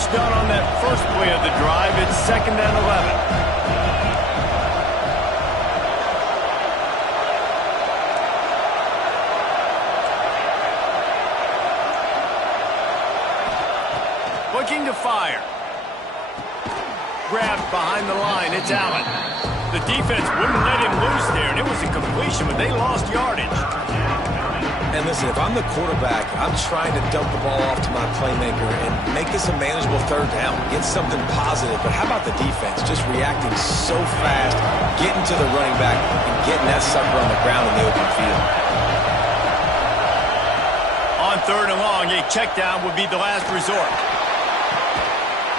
much done on that first play of the drive. It's 2nd and 11. Looking to fire. Grabbed behind the line. It's Allen. The defense wouldn't let him loose there, and it was a completion, but they lost yardage. And listen, if I'm the quarterback, I'm trying to dump the ball off to my playmaker and make this a manageable 3rd down. Get something positive. But how about the defense? Just reacting so fast, getting to the running back, and getting that sucker on the ground in the open field. On 3rd and long, a check down would be the last resort.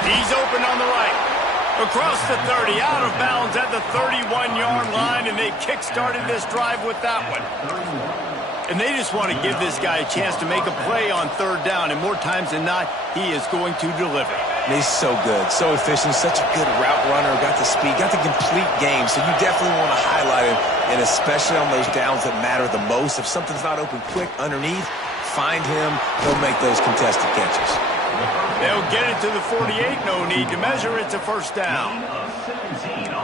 He's open on the right. Across the 30, out of bounds at the 31-yard line, and they kick-started this drive with that one. And they just want to give this guy a chance to make a play on 3rd down, and more times than not, he is going to deliver. And he's so good, so efficient, such a good route runner, got the speed, got the complete game, so you definitely want to highlight him, and especially on those downs that matter the most. If something's not open quick underneath, find him, he'll make those contested catches. They'll get it to the 48, no need to measure, it's a 1st down.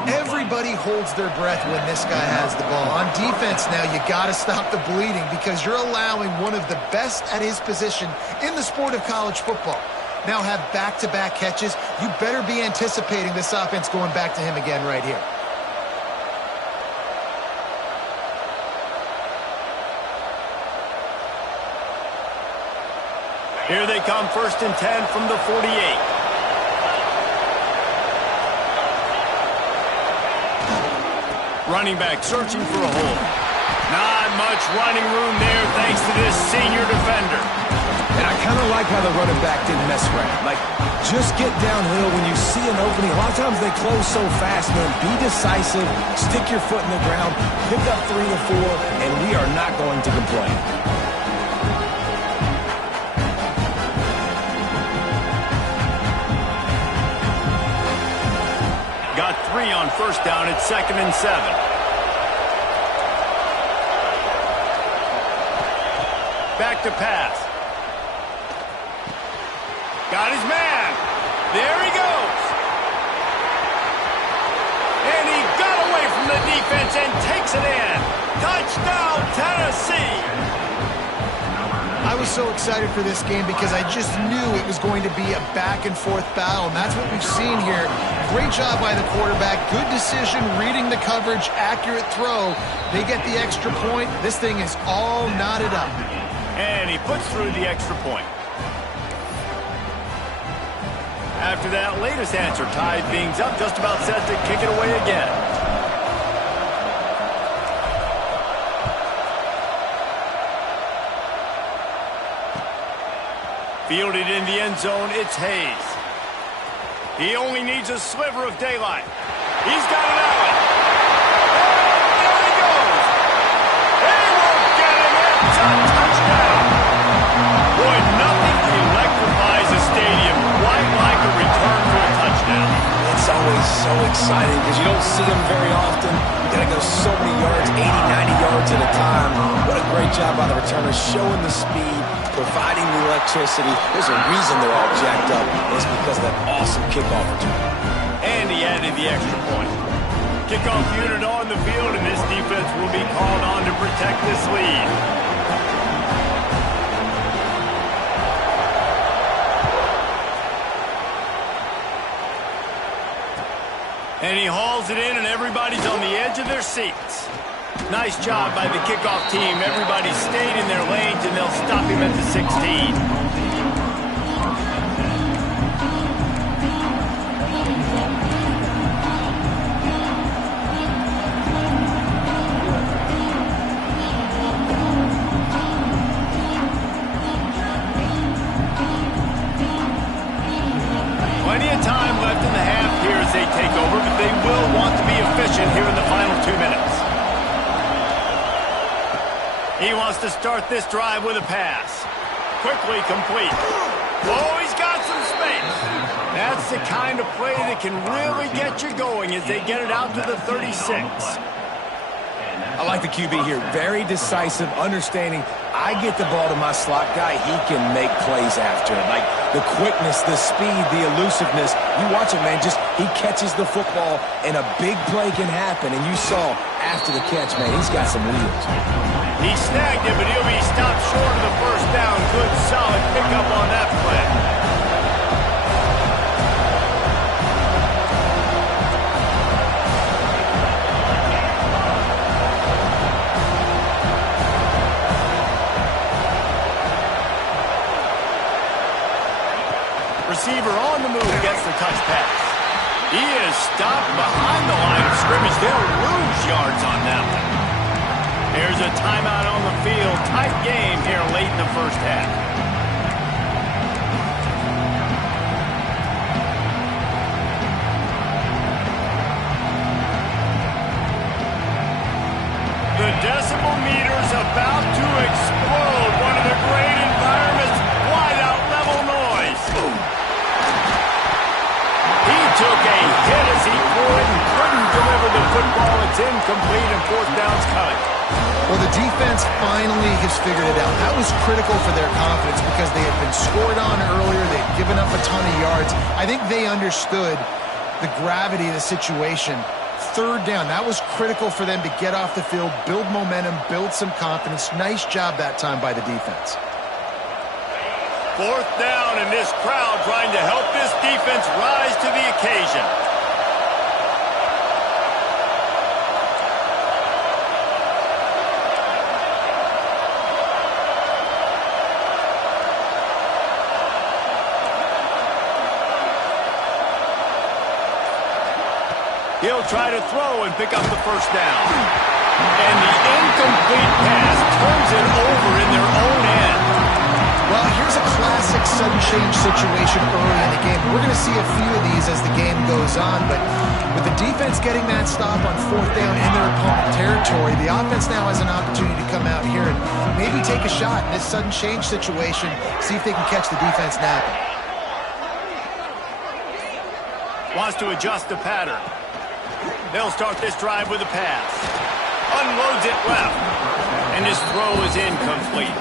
Everybody holds their breath when this guy has the ball. On defense now, you got to stop the bleeding because you're allowing one of the best at his position in the sport of college football. Now have back-to-back catches. You better be anticipating this offense going back to him again right here. Here they come, 1st and 10 from the 48. Running back searching for a hole. Not much running room there thanks to this senior defender. And I kind of like how the running back didn't mess around. Like, just get downhill when you see an opening. A lot of times they close so fast, man. Be decisive, stick your foot in the ground, pick up 3 or 4, and we are not going to complain. Got 3 on 1st down. It's 2nd and 7. Back to pass. Got his man. There he goes. And he got away from the defense and takes it in. Touchdown, Tennessee. I was so excited for this game because I just knew it was going to be a back-and-forth battle, and that's what we've seen here. Great job by the quarterback. Good decision, reading the coverage, accurate throw. They get the extra point. This thing is all knotted up. And he puts through the extra point. After that latest answer tied things up, just about set to kick it away again. Fielded in the end zone, it's Hayes. He only needs a sliver of daylight. He's got it out. And there he goes. They won't get him. It's a touchdown. Boy, nothing electrifies a stadium quite like a return for a touchdown. It's always so exciting because you don't see them very often. You got to go so many yards, 80, 90 yards at a time. What a great job by the returner, showing the speed, providing the electricity. There's a reason they're all jacked up. It's because of that awesome kickoff return. And he added the extra point. Kickoff unit on the field, and this defense will be called on to protect this lead. And he hauls it in, and everybody's on the edge of their seats. Nice job by the kickoff team. Everybody stayed in their lanes, and they'll stop him at the 16. Plenty of time left in the half here as they take over, but they will want to be efficient here in the final 2 minutes. He wants to start this drive with a pass. Quickly complete. Oh, he's got some space. That's the kind of play that can really get you going as they get it out to the 36. I like the QB here. Very decisive, understanding I get the ball to my slot guy, he can make plays after it. Like the quickness, the speed, the elusiveness. You watch it, man, just he catches the football and a big play can happen. And you saw after the catch, man, he's got some wheels. He snagged it, but he'll be stopped short of the first down. Good, solid pickup on that play. Receiver on the move gets the touch pass. He is stopped behind the line of scrimmage. They'll lose yards on that one. There's a timeout on the field. Tight game here late in the first half. The decibel meter's about to explode. One of the great environments. Wide out level noise. Boom. He took a hit as he threw it and couldn't deliver the football. It's incomplete and fourth down's coming. Well, the defense finally has figured it out. That was critical for their confidence because they had been scored on earlier. They'd given up a ton of yards. I think they understood the gravity of the situation. Third down, that was critical for them to get off the field, build momentum, build some confidence. Nice job that time by the defense. Fourth down, and this crowd trying to help this defense rise to the occasion. He'll try to throw and pick up the first down. And the incomplete pass turns it over in their own end. Well, here's a classic sudden change situation early in the game. We're going to see a few of these as the game goes on, but with the defense getting that stop on fourth down in their opponent territory, the offense now has an opportunity to come out here and maybe take a shot in this sudden change situation, see if they can catch the defense napping. Wants to adjust the pattern. They'll start this drive with a pass. Unloads it left. And his throw is incomplete.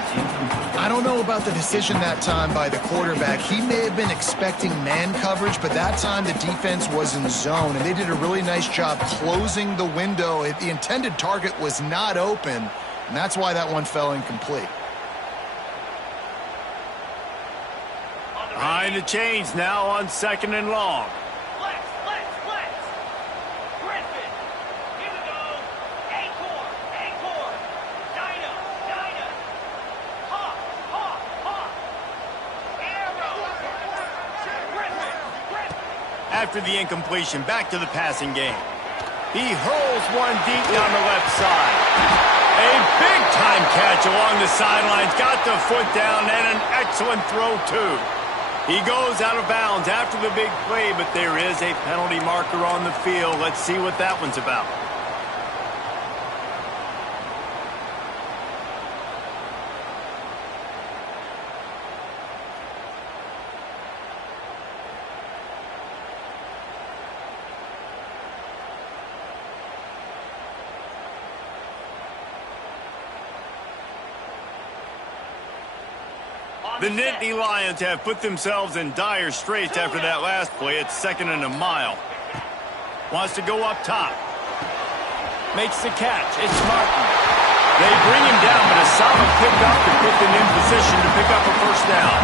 I don't know about the decision that time by the quarterback. He may have been expecting man coverage, but that time the defense was in zone, and they did a really nice job closing the window. The intended target was not open, and that's why that one fell incomplete. Behind the chains now on second and long. After the incompletion, back to the passing game. He hurls one deep down the left side. A big-time catch along the sidelines. Got the foot down and an excellent throw, too. He goes out of bounds after the big play, but there is a penalty marker on the field. Let's see what that one's about. The Nittany Lions have put themselves in dire straits after that last play. It's second and a mile. Wants to go up top. Makes the catch. It's Martin. They bring him down, but a solid pickup to put them in position to pick up a first down.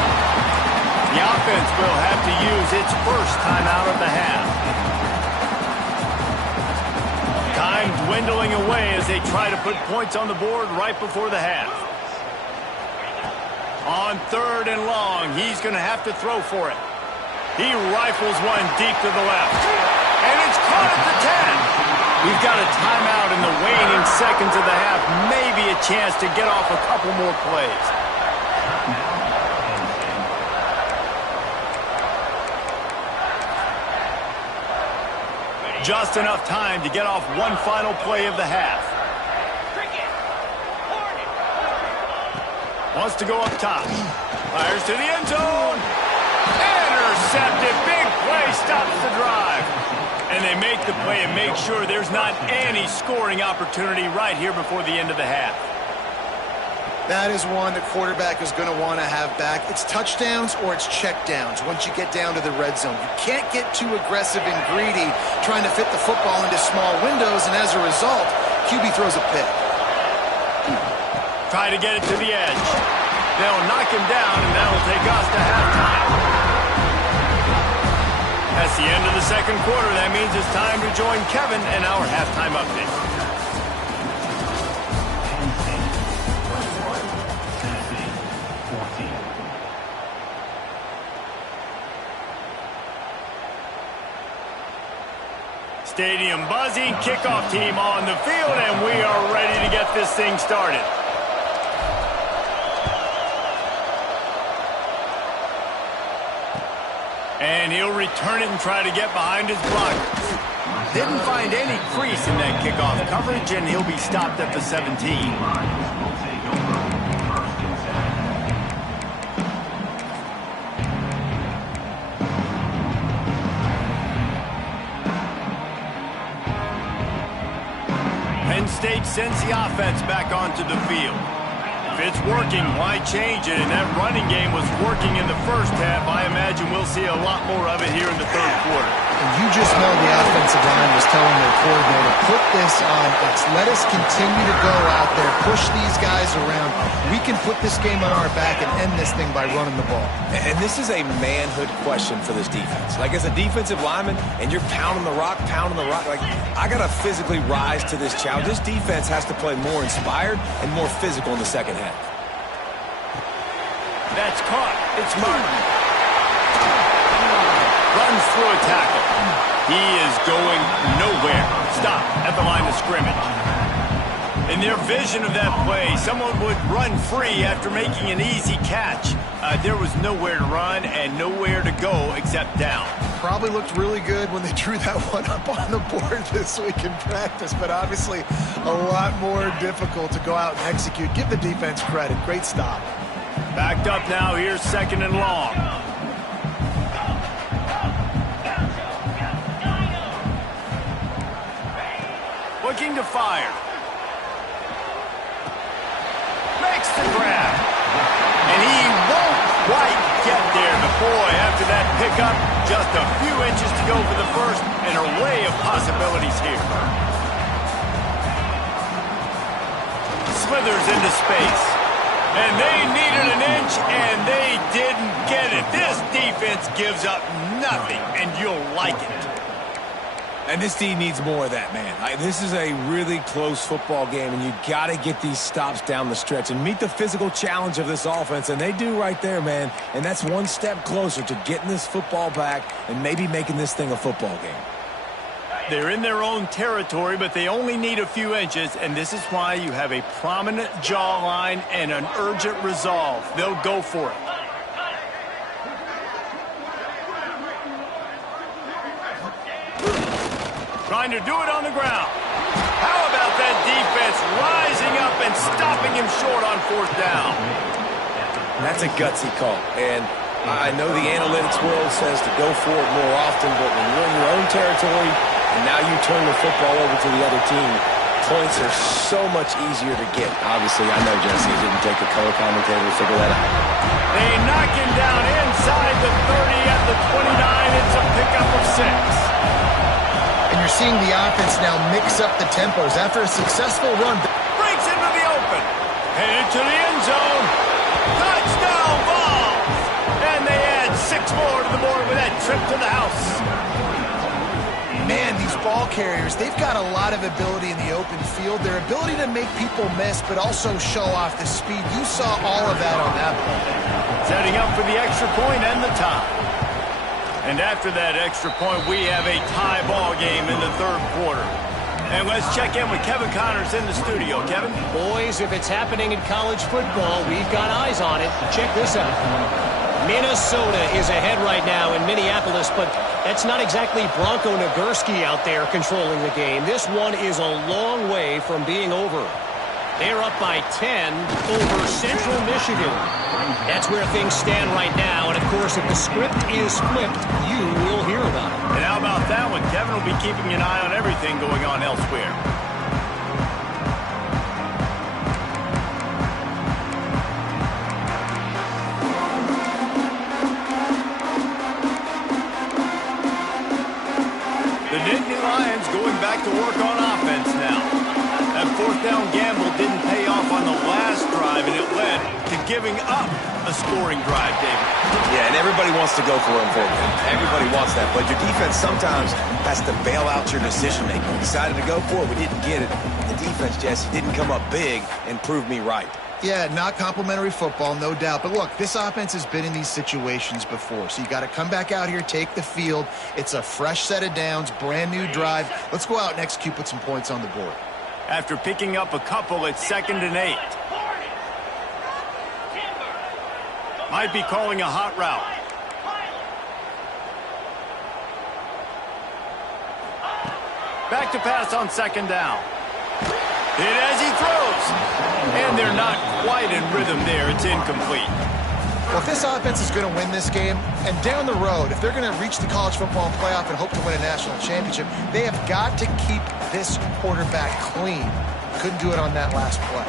The offense will have to use its first timeout of the half. Time dwindling away as they try to put points on the board right before the half. On third and long, he's going to have to throw for it. He rifles one deep to the left. And it's caught at the 10. We've got a timeout in the waning seconds of the half. Maybe a chance to get off a couple more plays. Just enough time to get off one final play of the half. Wants to go up top. Fires to the end zone. Intercepted. Big play stops the drive. And they make the play and make sure there's not any scoring opportunity right here before the end of the half. That is one the quarterback is going to want to have back. It's touchdowns or it's checkdowns once you get down to the red zone. You can't get too aggressive and greedy trying to fit the football into small windows, and as a result, QB throws a pick. Try to get it to the edge. They'll knock him down, and that'll take us to halftime. That's the end of the second quarter. That means it's time to join Kevin and our halftime update. Stadium buzzing, kickoff team on the field, and we are ready to get this thing started. And he'll return it and try to get behind his blockers. Didn't find any crease in that kickoff coverage, and he'll be stopped at the 17. Penn State sends the offense back onto the field. If it's working, why change it? And that running game was working in the first half. I imagine we'll see a lot more of it here in the third quarter. And you just know the offensive line was telling their coordinator, put this on us. Let us continue to go out there, push these guys around. We can put this game on our back and end this thing by running the ball. And this is a manhood question for this defense. Like, as a defensive lineman, and you're pounding the rock, like, I got to physically rise to this challenge. This defense has to play more inspired and more physical in the second half. That's caught. It's Martin. Runs through a tackle. He is going nowhere. Stop at the line of scrimmage. In their vision of that play, someone would run free after making an easy catch. There was nowhere to run and nowhere to go except down. Probably looked really good when they drew that one up on the board this week in practice, but obviously a lot more difficult to go out and execute. Give the defense credit. Great stop. Backed up now. Here's second and long. Looking to fire. Makes the grab. And he won't quite get there. But boy, after that pickup, just a few inches to go for the first, and an array of possibilities here. Slithers into space. And they needed an inch, and they didn't get it. This defense gives up nothing, and you'll like it. And this team needs more of that, man. This is a really close football game, and you got to get these stops down the stretch and meet the physical challenge of this offense, and they do right there, man. And that's one step closer to getting this football back and maybe making this thing a football game. They're in their own territory, but they only need a few inches, and this is why you have a prominent jawline and an urgent resolve. They'll go for it. Trying to do it on the ground. How about that defense rising up and stopping him short on fourth down? That's a gutsy call, and I know the analytics world says to go for it more often, but when you're in your own territory and now you turn the football over to the other team, points are so much easier to get. Obviously, I know, Jesse, it didn't take a color commentator to figure that out. They knock him down inside the 30 at the 29. It's a pickup of 6. And you're seeing the offense now mix up the tempos. After a successful run, Breaks into the open. Headed to the end zone. Touchdown, Vols! And they add 6 more to the board with that trip to the house. man, these ball carriers, they've got a lot of ability in the open field. Their ability to make people miss, but also show off the speed. You saw all of that on that play. Setting up for the extra point and the tie. And after that extra point, we have a tie ball game in the third quarter. And let's check in with Kevin Connors in the studio. Kevin? Boys, if it's happening in college football, we've got eyes on it. Check this out. Minnesota is ahead right now in Minneapolis, but that's not exactly Bronco Nagurski out there controlling the game. This one is a long way from being over. They're up by 10 over Central Michigan. That's where things stand right now. And, of course, if the script is flipped, you will hear about it. And how about that one? Kevin will be keeping an eye on everything going on elsewhere. The Nittany Lions going back to work on offense now. That fourth down gamble didn't pay off on the last drive, and it led to giving up a scoring drive, David. Yeah, and everybody wants to go for it, everybody wants that, but your defense sometimes has to bail out your decision-making. We decided to go for it, we didn't get it. The defense, Jesse, didn't come up big and prove me right. Yeah, not complimentary football, no doubt. But look, this offense has been in these situations before. So you got to come back out here, take the field. It's a fresh set of downs, brand new drive. Let's go out and execute, put some points on the board. After picking up a couple, it's 2nd and 8. Might be calling a hot route. Back to pass on 2nd down. Hit as he throws. And they're not quite in rhythm there. It's incomplete. Well, if this offense is going to win this game, and down the road, if they're going to reach the college football playoff and hope to win a national championship, they have got to keep this quarterback clean. Couldn't do it on that last play.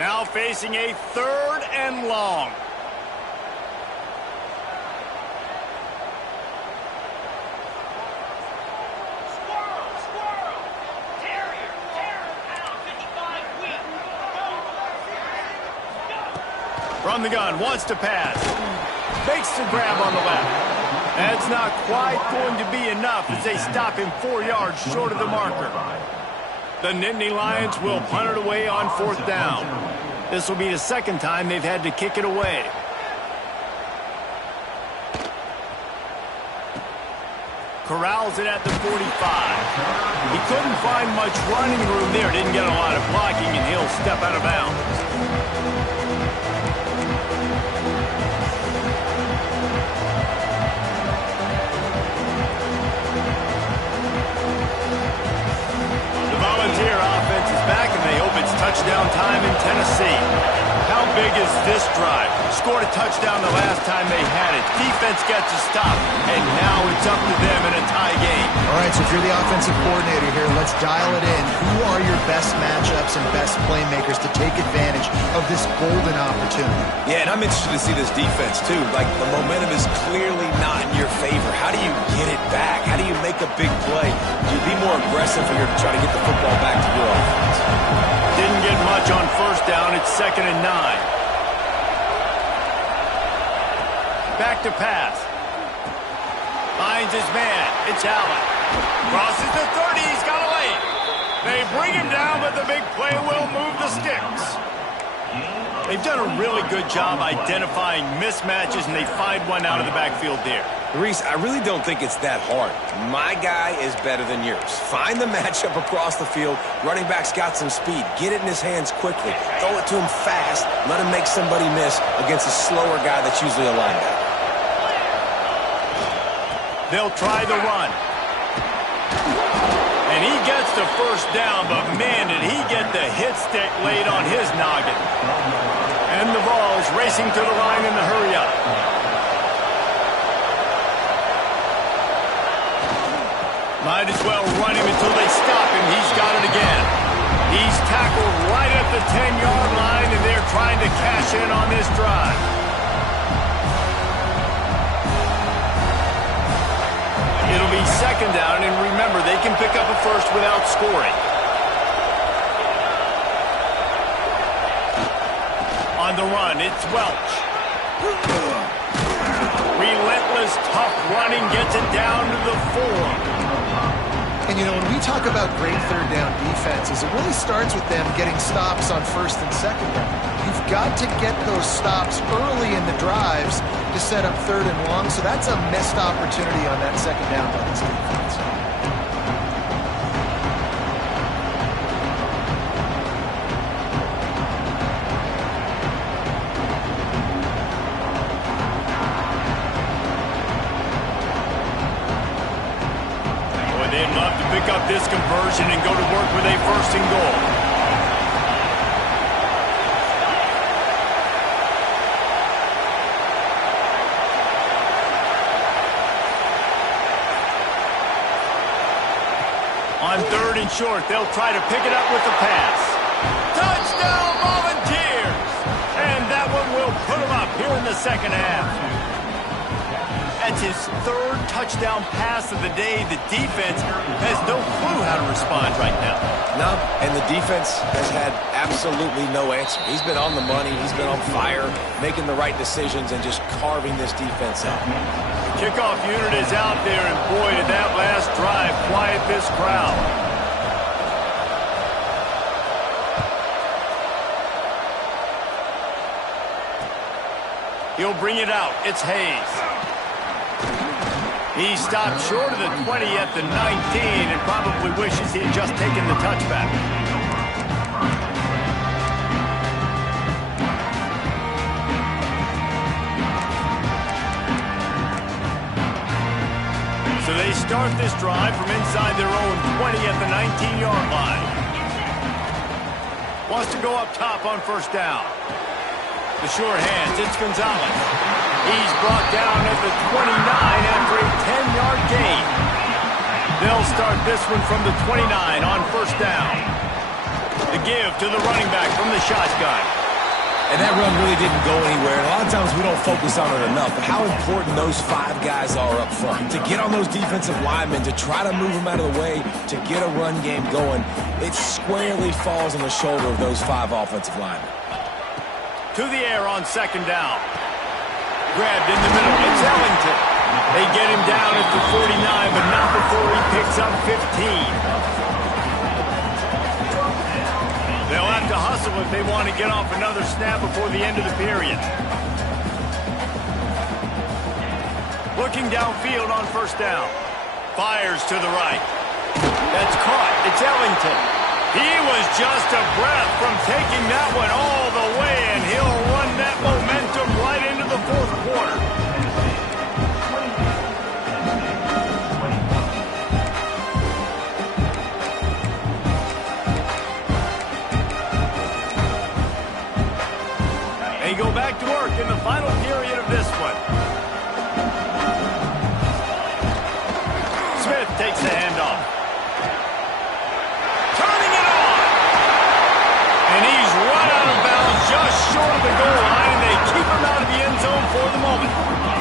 Now facing a 3rd and long. From the gun, wants to pass. Makes the grab on the left. That's not quite going to be enough as they stop him 4 yards short of the marker. The Nittany Lions will punt it away on 4th down. This will be the 2nd time they've had to kick it away. Corrals it at the 45. He couldn't find much running room there. Didn't get a lot of blocking, and he'll step out of bounds. Volunteer offense is back, and they hope it's touchdown time in Tennessee. How big is this drive? Scored a touchdown the last time they had it. Defense gets a stop, and now it's up to them in a tie game. All right, so if you're the offensive coordinator here, let's dial it in. Who are your best matchups and best playmakers to take advantage of this golden opportunity? Yeah, and I'm interested to see this defense, too. Like, the momentum is clearly not in your favor. How do you get it back? How do you make a big play? Do you be more aggressive here to try to get the football back to your offense? Didn't get much on 1st down. It's 2nd and 9. Back to pass. Finds his man. It's Allen. Crosses the 30. He's got a lane. They bring him down, but the big play will move the sticks. They've done a really good job identifying mismatches, and they find one out of the backfield there. Reese, I really don't think it's that hard. My guy is better than yours. Find the matchup across the field. Running back's got some speed. Get it in his hands quickly. Throw it to him fast. Let him make somebody miss against a slower guy that's usually a linebacker. They'll try the run. And he gets the 1st down, but man, did he get the hit stick laid on his noggin. And the Vols racing to the line in the hurry-up. Might as well run him until they stop him. He's got it again. He's tackled right at the 10-yard line, and they're trying to cash in on this drive. It'll be 2nd down, and remember, they can pick up a first without scoring. On the run, it's Welch. Relentless, tough running, gets it down to the 4. And, you know, when we talk about great 3rd down defenses, it really starts with them getting stops on 1st and 2nd down. You've got to get those stops early in the drives to set up 3rd and long, so that's a missed opportunity on that 2nd down by this defense. this conversion and go to work with a first and goal. On 3rd and short, they'll try to pick it up with the pass. Touchdown, Volunteers! And that one will put them up here in the second half. That's his 3rd touchdown pass of the day. The defense has no clue how to respond right now. No, and the defense has had absolutely no answer. He's been on the money. He's been on fire, making the right decisions and just carving this defense up. The kickoff unit is out there, and boy, did that last drive quiet this crowd. He'll bring it out. It's Hayes. He stopped short of the 20 at the 19 and probably wishes he had just taken the touchback. So they start this drive from inside their own 20 at the 19-yard line. Wants to go up top on first down. The short hands, it's Gonzalez. He's brought down at the 29 after a 10-yard gain. They'll start this one from the 29 on first down. The give to the running back from the shotgun. And that run really didn't go anywhere. And a lot of times we don't focus on it enough, but how important those 5 guys are up front. To get on those defensive linemen, to try to move them out of the way, to get a run game going, it squarely falls on the shoulder of those 5 offensive linemen. To the air on second down. Grabbed in the middle. It's Ellington. They get him down at the 49, but not before he picks up 15. They'll have to hustle if they want to get off another snap before the end of the period. Looking downfield on first down. Fires to the right. That's caught. It's Ellington. He was just a breath from taking that one all the way, and he'll run that momentum right into the fourth quarter. They go back to work in the final period of this one. Smith takes the handoff. Just short of the goal line, and they keep him out of the end zone for the moment.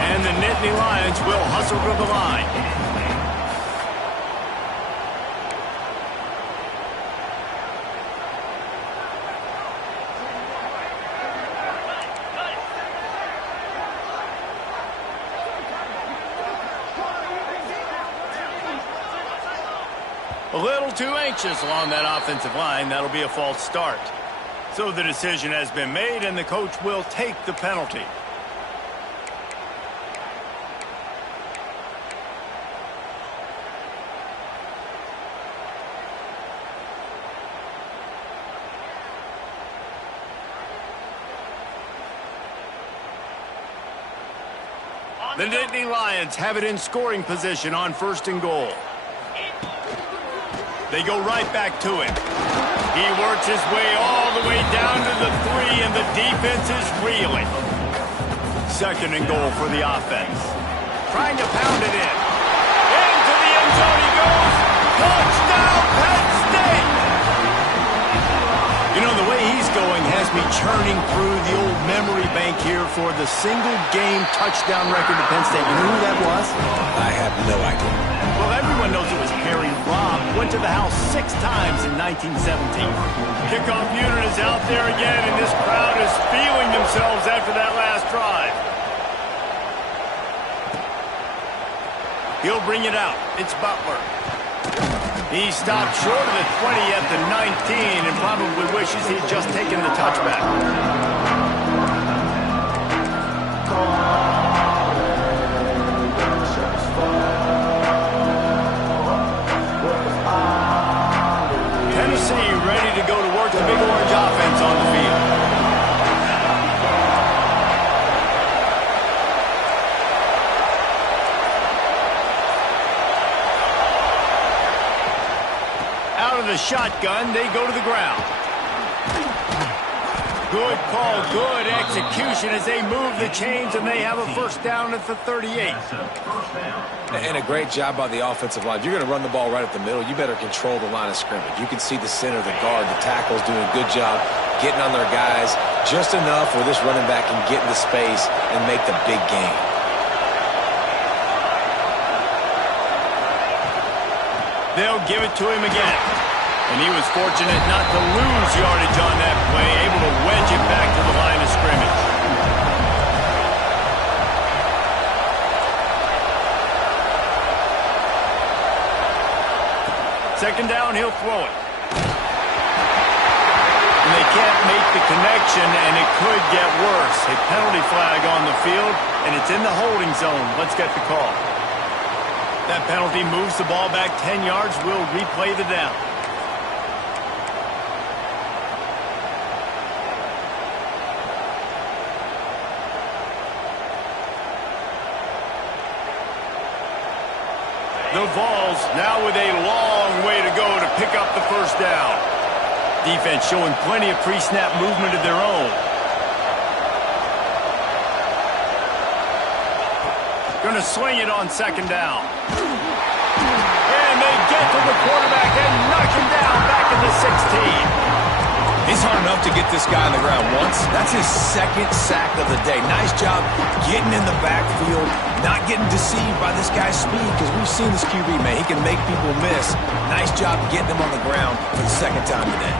And the Nittany Lions will hustle to the line. A little too anxious along that offensive line. That'll be a false start. So the decision has been made, and the coach will take the penalty. The Nittany Lions have it in scoring position on first and goal. They go right back to it. He works his way all the way down to the 3, and the defense is reeling. Second and goal for the offense. Trying to pound it in. Into the end zone he goes. Touchdown, Penn State! You know, the way he's going has me churning through the old memory bank here for the single-game touchdown record of Penn State. You know who that was? I have no idea. Well, everyone knows it was Harry Robb. Went to the house 6 times in 1917. Kickoff unit is out there again, and this crowd is feeling themselves after that last drive. He'll bring it out. It's Butler. He stopped short of the 20 at the 19 and probably wishes he'd just taken the touchback. Tennessee ready to go to work the Big Orange offense on the field. out of the shotgun. They go to the ground. Good call, good execution as they move the chains, and they have a first down at the 38. And a great job by the offensive line. If you're going to run the ball right at the middle, you better control the line of scrimmage. You can see the center, the guard, the tackles doing a good job getting on their guys just enough where this running back can get into space and make the big gain. They'll give it to him again. And he was fortunate not to lose yardage on that play, able to wedge it back to the line of scrimmage. Second down, he'll throw it. And they can't make the connection, and it could get worse. A penalty flag on the field, and it's in the holding zone. Let's get the call. That penalty moves the ball back 10 yards. We'll replay the down. The Vols now with a long way to go to pick up the first down. Defense showing plenty of pre-snap movement of their own. Going to swing it on second down. And they get to the quarterback and knock him down back at the 16. It's hard enough to get this guy on the ground once. That's his second sack of the day. Nice job getting in the backfield, not getting deceived by this guy's speed, because we've seen this QB, man. He can make people miss. Nice job getting him on the ground for the second time today.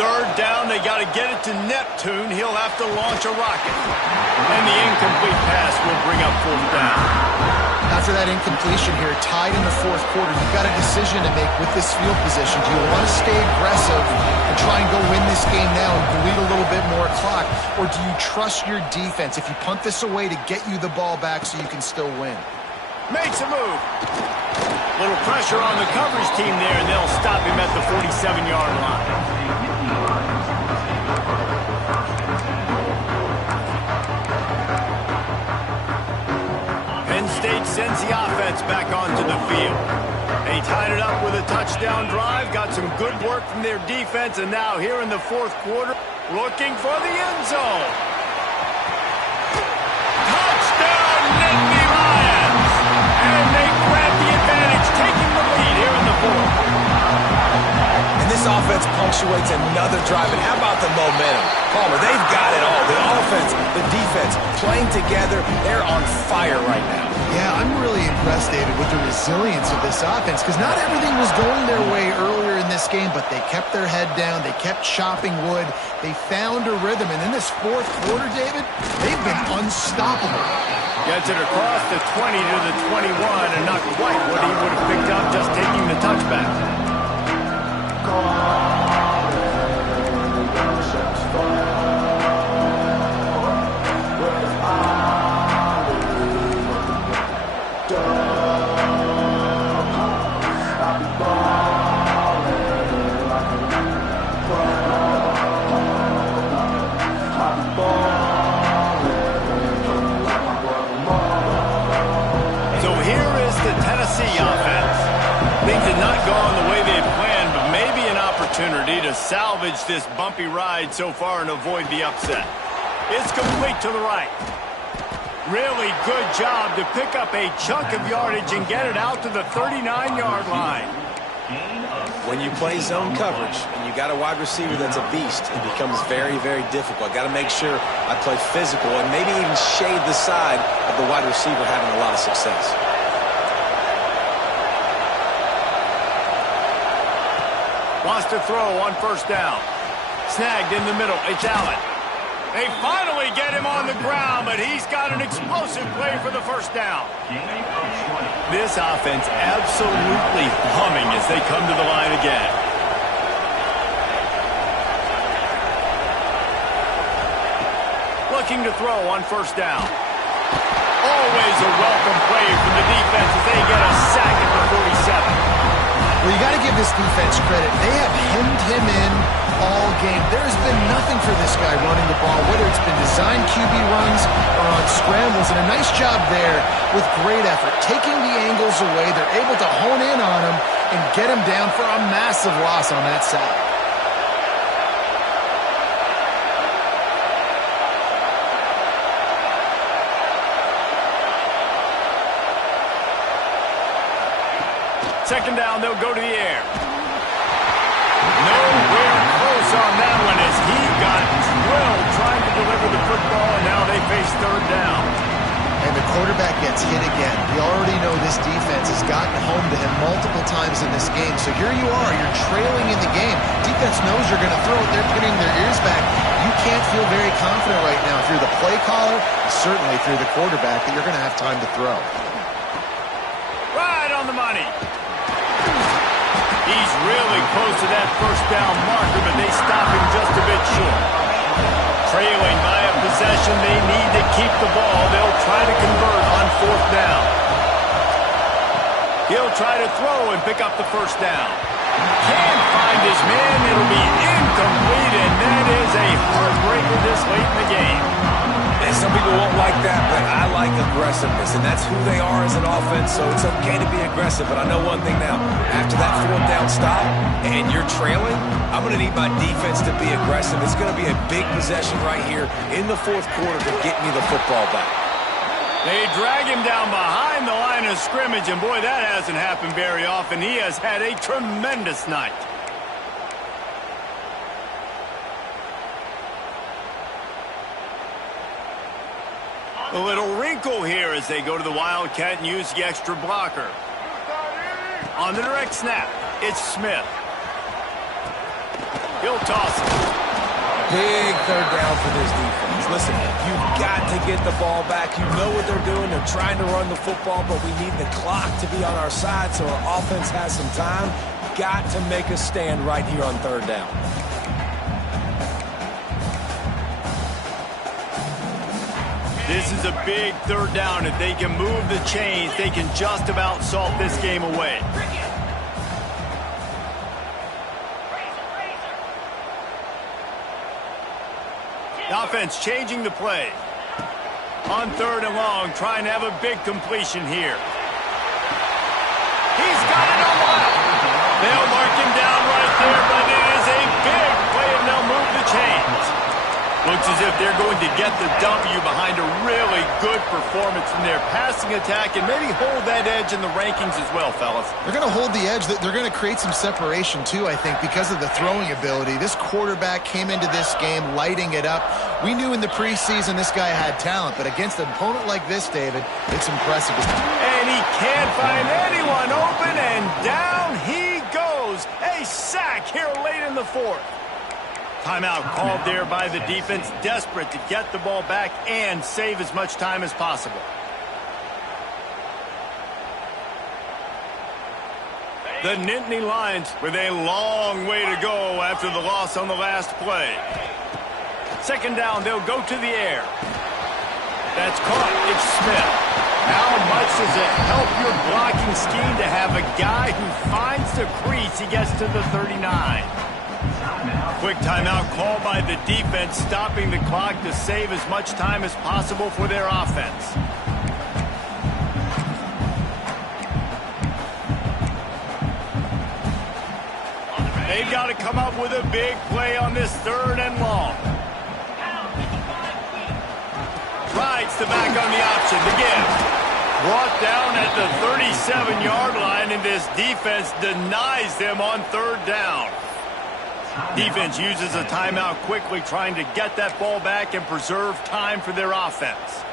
Third down, they got to get it to Neptune. He'll have to launch a rocket. And the incomplete pass will bring up fourth down. After that incompletion here, tied in the fourth quarter, you've got a decision to make with this field position. Do you want to stay aggressive and try and go win this game now and bleed a little bit more clock? Or do you trust your defense if you punt this away to get you the ball back so you can still win? Makes a move. Little pressure on the coverage team there, and they'll stop him at the 47-yard line. Penn State sends the offense back onto the field. They tied it up with a touchdown drive, got some good work from their defense, and now here in the fourth quarter, looking for the end zone. Touchdown, nittany! And they grab the advantage, taking the lead here in the fourth. And this offense punctuates another drive. And how about the momentum? Palmer, they've got it all. The offense, the defense, playing together. They're on fire right now. Yeah, I'm really impressed, David, with the resilience of this offense, because not everything was going their way earlier in this game, but they kept their head down. They kept chopping wood. They found a rhythm. And in this fourth quarter, David, they've been unstoppable. Gets it across the 20 to the 21, and not quite what he would have picked up just taking the touchback. To salvage this bumpy ride so far and avoid the upset. It's complete to the right. Really good job to pick up a chunk of yardage and get it out to the 39-yard line. When you play zone coverage and you got a wide receiver that's a beast, it becomes very, very difficult. I got to make sure I play physical and maybe even shade the side of the wide receiver having a lot of success. Wants to throw on first down. Snagged in the middle. It's Allen. They finally get him on the ground, but he's got an explosive play for the first down. This offense absolutely humming as they come to the line again. Looking to throw on first down. Always a welcome play from the defense as they get a sack at the 47. Well, you got to give this defense credit. They have hemmed him in all game. There has been nothing for this guy running the ball, whether it's been designed QB runs or on scrambles, and a nice job there with great effort. Taking the angles away, they're able to hone in on him and get him down for a massive loss on that sack. Second down, they'll go to the air. Nowhere close on that one as he got drilled trying to deliver the football, and now they face third down. And the quarterback gets hit again. We already know this defense has gotten home to him multiple times in this game. So here you are, you're trailing in the game. Defense knows you're going to throw it. They're putting their ears back. You can't feel very confident right now through the play caller, certainly through the quarterback, that you're going to have time to throw. Right on the money. He's really close to that first down marker, but they stop him just a bit short. Trailing by a possession, they need to keep the ball. They'll try to convert on fourth down. He'll try to throw and pick up the first down. Can't find his man. It'll be incomplete, and that is a heartbreaker this late in the game. And some people won't like that, but I like aggressiveness, and that's who they are as an offense, so it's okay to be aggressive. But I know one thing now. After that fourth down stop and you're trailing, I'm going to need my defense to be aggressive. It's going to be a big possession right here in the fourth quarter to get me the football back. They drag him down behind the line of scrimmage, and boy, that hasn't happened very often. He has had a tremendous night. A little wrinkle here as they go to the Wildcat and use the extra blocker. On the direct snap, it's Smith. He'll toss it. Big third down for this defense. Listen, you've got to get the ball back. You know what they're doing. They're trying to run the football, but we need the clock to be on our side so our offense has some time. Got to make a stand right here on third down. This is a big third down. If they can move the chains, they can just about salt this game away. The offense changing the play. On third and long, trying to have a big completion here. He's got it on the left. They'll mark him down right there, but it is a big play, and they'll move the chains. Looks as if they're going to get the W behind a really good performance from their passing attack and maybe hold that edge in the rankings as well, fellas. They're going to hold the edge. They're going to create some separation, too, I think, because of the throwing ability. This quarterback came into this game lighting it up. We knew in the preseason this guy had talent, but against an opponent like this, David, it's impressive. And he can't find anyone open, and down he goes. A sack here late in the fourth. Timeout called there by the defense, desperate to get the ball back and save as much time as possible. The Nittany Lions with a long way to go after the loss on the last play. Second down, they'll go to the air. That's caught. It's Smith. How much does it help your blocking scheme to have a guy who finds the crease? He gets to the 39. Quick timeout called by the defense, stopping the clock to save as much time as possible for their offense. They've got to come up with a big play on this third and long. Rides the back on the option. The give. Brought down at the 37-yard line, and this defense denies them on third down. Defense uses a timeout quickly, trying to get that ball back and preserve time for their offense.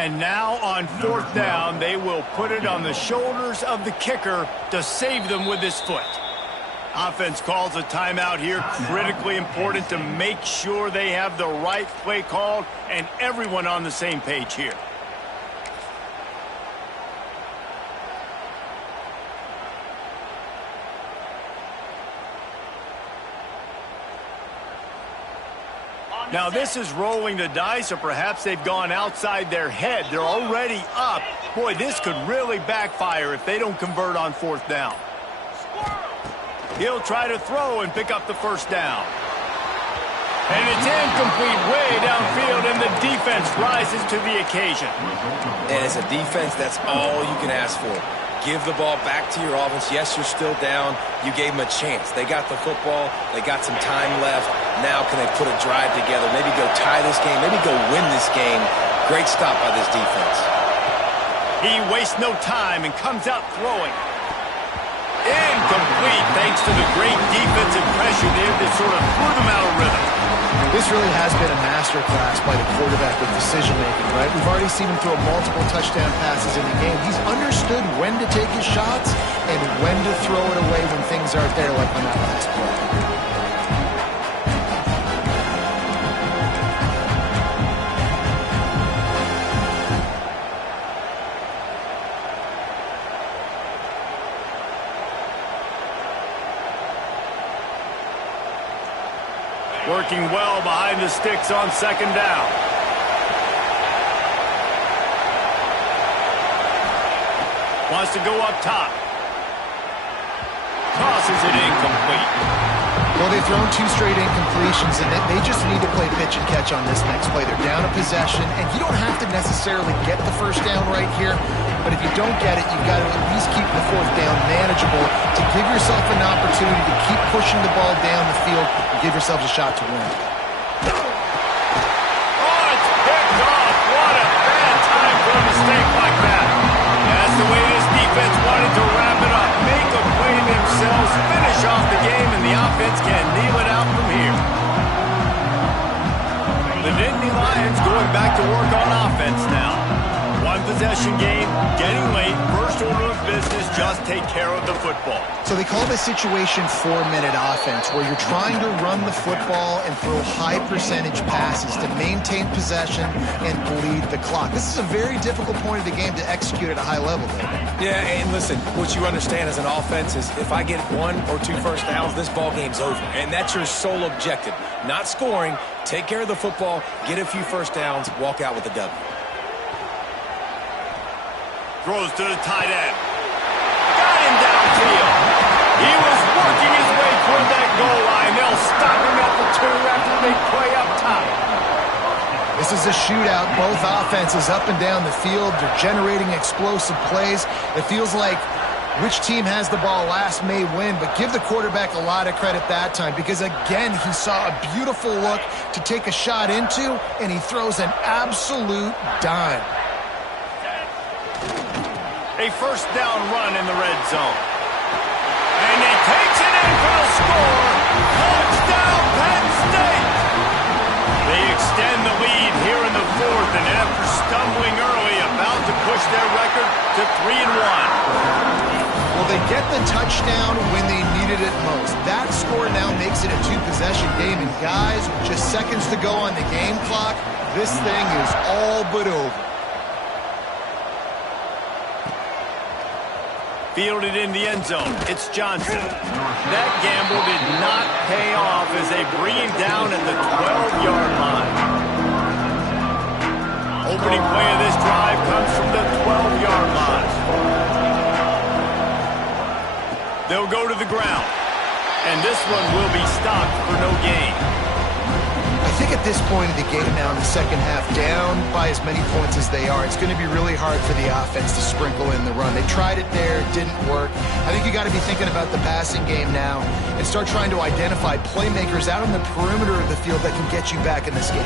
And now on 4th down, they will put it on the shoulders of the kicker to save them with his foot. Offense calls a timeout here. Critically important to make sure they have the right play called and everyone on the same page here. Now this is rolling the dice, or perhaps they've gone outside their head. They're already up. Boy, this could really backfire if they don't convert on 4th down. He'll try to throw and pick up the first down. And it's incomplete way downfield, and the defense rises to the occasion. And as a defense, that's all you can ask for. Give the ball back to your offense. Yes, you're still down. You gave them a chance. They got the football. They got some time left. Now can they put a drive together? Maybe go tie this game. Maybe go win this game. Great stop by this defense. He wastes no time and comes out throwing. Incomplete thanks to the great defensive pressure there that sort of threw them out of rhythm. This really has been a masterclass by the quarterback with decision-making, right? We've already seen him throw multiple touchdown passes in the game. He's understood when to take his shots and when to throw it away when things aren't there, like on that last play. Working well behind the sticks on 2nd down. Wants to go up top. Tosses it incomplete. Well, they've thrown 2 straight incompletions, and they just need to play pitch and catch on this next play. They're down a possession, and you don't have to necessarily get the first down right here, but if you don't get it, you've got to at least keep the 4th down manageable to give yourself an opportunity to keep pushing the ball down the field and give yourselves a shot to win. Oh, it's picked off. What a bad time for a mistake like that. That's the way this defense wanted to wrap it up. Make a play themselves, finish off the game, and the offense can kneel it out from here. The Nittany Lions going back to work on offense now. 1-possession game, getting late, first order of business, just take care of the football. So they call this situation 4-minute offense, where you're trying to run the football and throw high percentage passes to maintain possession and bleed the clock. This is a very difficult point of the game to execute at a high level, though. Yeah, and listen, what you understand as an offense is if I get 1 or 2 first downs, this ball game's over. And that's your sole objective. Not scoring, take care of the football, get a few first downs, walk out with a W. Throws to the tight end. Got him downfield. He was working his way toward that goal line. They'll stop him at the 2 after they play up top. This is a shootout. Both offenses up and down the field. They're generating explosive plays. It feels like which team has the ball last may win, but give the quarterback a lot of credit that time because, again, he saw a beautiful look to take a shot into, and he throws an absolute dime. A first down run in the red zone. And he takes it in for the score. Touchdown, Penn State! They extend the lead here in the 4th, and after stumbling early, about to push their record to 3-1. Well, they get the touchdown when they needed it most. That score now makes it a 2-possession game, and guys, with just seconds to go on the game clock, this thing is all but over. Fielded in the end zone. It's Johnson. That gamble did not pay off as they bring him down at the 12-yard line. Opening play of this drive comes from the 12-yard line. They'll go to the ground. And this one will be stopped for no gain. I think at this point of the game now in the second half, down by as many points as they are, it's going to be really hard for the offense to sprinkle in the run. They tried it there, it didn't work. I think you got to be thinking about the passing game now and start trying to identify playmakers out on the perimeter of the field that can get you back in this game.